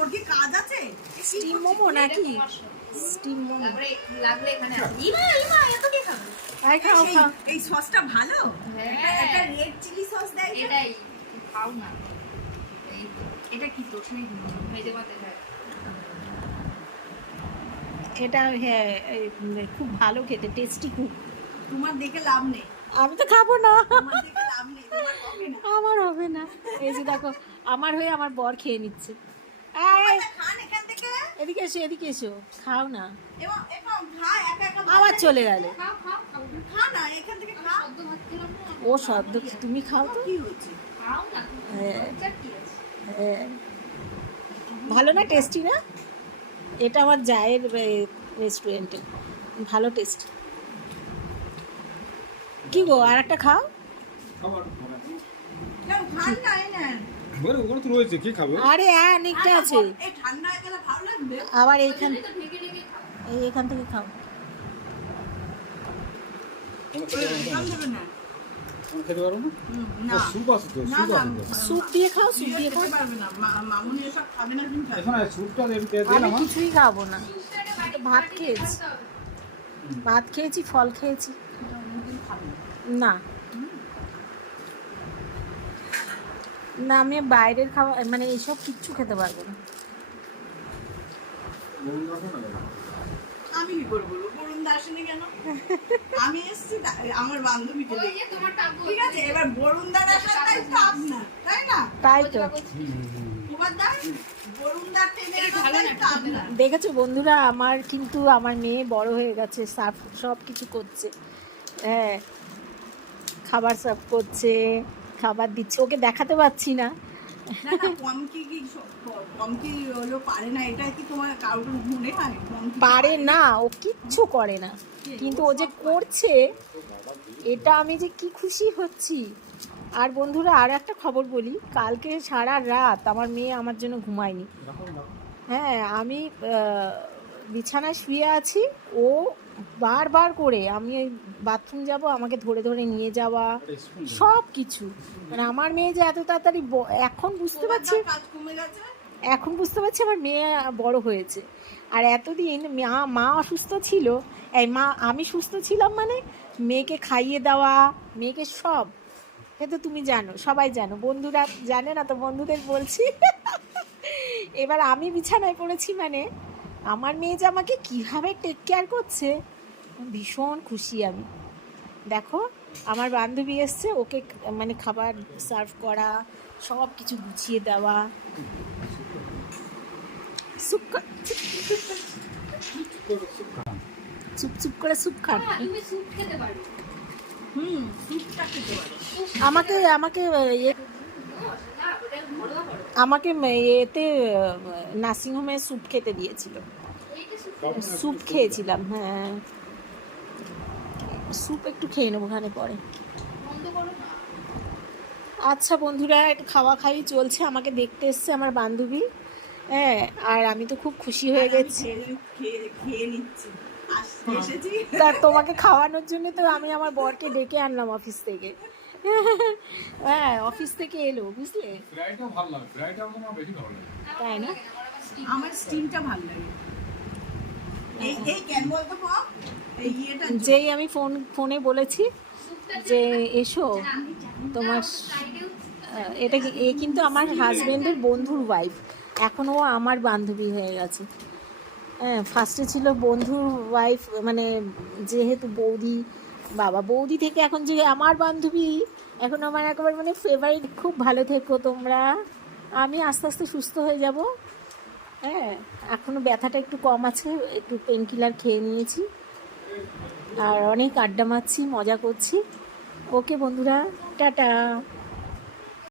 তোর কি কাজ আছে? স্টিম মোমো নাকি? স্টিম মোমো লাগলে এখানে ইমা ইমা এত কি খাবে? আই খাও খাও। এই সসটা ভালো। হ্যাঁ। একটা রেড চিলি সস দেয়। এটাই খাও না। এই এটা কি তো সেই মেজে ভাতে খায়। এটা হ্যাঁ খুব ভালো খেতে, টেস্টি খুব। তোমার দেখে লাভ নেই। আমি তো খাবো না, তোমার দেখে লাভ নেই, তোমার হবে না। আমার হবে না। এই যে দেখো আমার হয়ে আমার বর খেয়ে নিচ্ছে। এই, খান এখান থেকে। এদিকে এসো এদিকে এসো, খাও না। এবং খা একা একা। আবার চলে গেল। খাও খাও খাও। খা না এখান থেকে খা। সদ্য ভাত খেলাম না। ও শব্দ তুমি খাও তো। কি হয়েছে? খাও না। হ্যাঁ। এটা কি আছে? হ্যাঁ। ভালো না, টেস্টি না? এটা আমার জায়ের রেস্টুরেন্টে, ভালো টেস্ট। কি গো আর একটা খাও। নাও খান না এই না। ওখানে তো রয়েছে, কি খাবে? আরে হ্যাঁ অনেকটা আছে। এই ঠান্ডা হয়ে গেলে ভালো লাগবে। আবার এইখান তো ঢেকে ঢেকে খাও। এখান থেকে খাও। খান দেবে না। খেতে পারবো না? না। স্যুপ আছে তো, না, স্যুপ না। আছে তো। স্যুপ দিয়ে খাও, স্যুপ দিয়ে খাও। খেতে পারবে না। মামুনি এসব খাবে না কিন্তু। এখানে স্যুপটা দিয়ে আমি দিলাম। কিছুই খাবো না, সুস্টারে বাড়ি ভাত খেয়েছি। ভাত খেয়েছি, ফল খেয়েছি। না না আমি বাইরের খাওয়া মানে এইসব কিচ্ছু খেতে পারবো না। আমি কি করে বলবো বরুণ দাসিনী কেন? আমি এসেছি আমার বান্ধবীকে ওই দেখে। যে তোমার টাকু। ঠিক আছে, এবার বরুণ দার আসার দায়িত্ব আপনার, তাই না? তাই তো তোমার দা বরুণ দার টেনে আনার দায়িত্ব আপনার। দেখেছো বন্ধুরা, আমার কিন্তু আমার মেয়ে বড় হয়ে গেছে, সার্ভ সব কিছু করছে। হ্যাঁ, খাবার সার্ভ করছে, খাবার দিচ্ছে, ওকে দেখাতে পারছি না। না না কম কি হলো পারে না, এটা কি তোমার কারোর মনে হয়? কম কি পারে না, ও কিচ্ছু করে না, কিন্তু ও যে করছে এটা আমি যে কি খুশি হচ্ছি। আর বন্ধুরা আর একটা খবর বলি, কালকে সারা রাত আমার মেয়ে আমার জন্য ঘুমায়নি। হ্যাঁ, আমি বিছানায় শুয়ে আছি, ও বারবার করে আমি ওই বাথরুম যাব আমাকে ধরে ধরে নিয়ে যাওয়া, সব কিছু। মানে আমার মেয়ে যে এত তাড়াতাড়ি এখন বুঝতে তোমার পারছি, দার কাজ কমে গেছে? এখন বুঝতে পারছি আমার মেয়ে বড় হয়েছে। আর এতদিন মা অসুস্থ ছিল, আমি সুস্থ ছিলাম, মানে মেয়েকে খাইয়ে দেওয়া, মেয়েকে সব। সে তো তুমি জানো, সবাই জানো, বন্ধুরা জানে না তো বন্ধুদের বলছি। এবার আমি বিছানায় পড়েছি, মানে আমার মেয়ে যে আমাকে কীভাবে টেক কেয়ার করছে, ভীষণ খুশি আমি। দেখো আমার বান্ধবী এসছে, ওকে মানে খাবার সার্ভ করা, সব কিছু গুছিয়ে দেওয়া। চুপ চুপ করে স্যুপ খান। তুমি স্যুপ খেতে পারো। স্যুপটা খেতে পারো। আমাকে আমাকে না, ওটা ঘরোয়া করো। আমাকে এতে নার্সিংহোমে স্যুপ খেতে দিয়েছিল, এইটা স্যুপ স্যুপ খেয়েছিলাম। হ্যাঁ, স্যুপ একটু খেয়ে নেবো ওখানে পরে। বন্ধ করো না। আচ্ছা বন্ধুরা, একটু খাওয়া খাওয়ি চলছে, আমাকে দেখতে এসছে আমার বান্ধবী। হ্যাঁ, আর আমি তো খুব খুশি হয়ে গেছি। খেয়ে নিচ্ছি। এসেছি। তা তোমাকে খাওয়ানোর জন্য তো আমি আমার বরকে ডেকে আনলাম অফিস থেকে। হ্যাঁ, অফিস থেকে এলো, বুঝলে? ফ্রাইটাও ভালো লাগে, ফ্রাইটা আমার বেশি ভালো লাগে। তাই না? আমার স্টিমটা ভালো লাগে। এই কেন বলতো বাপ? এই ইয়েটা যেই আমি ফোনে বলেছি যে এসো তোমার, এটা কিন্তু আমার হাজবেন্ডের বন্ধুর ওয়াইফ, এখন ও আমার বান্ধবী হয়ে গেছে। হ্যাঁ, ফার্স্টে ছিল বন্ধুর ওয়াইফ, মানে যেহেতু বৌদি, বাবা বৌদি থেকে এখন যে আমার বান্ধবী, এখন আমার একেবারে মানে ফেভারিট। খুব ভালো থেকো তোমরা, আমি আস্তে আস্তে সুস্থ হয়ে যাব। হ্যাঁ, এখনও ব্যথাটা একটু কম আছে, একটু পেন কিলার খেয়ে নিয়েছি, আর অনেক আড্ডা মারছি, মজা করছি। ওকে বন্ধুরা, টাটা।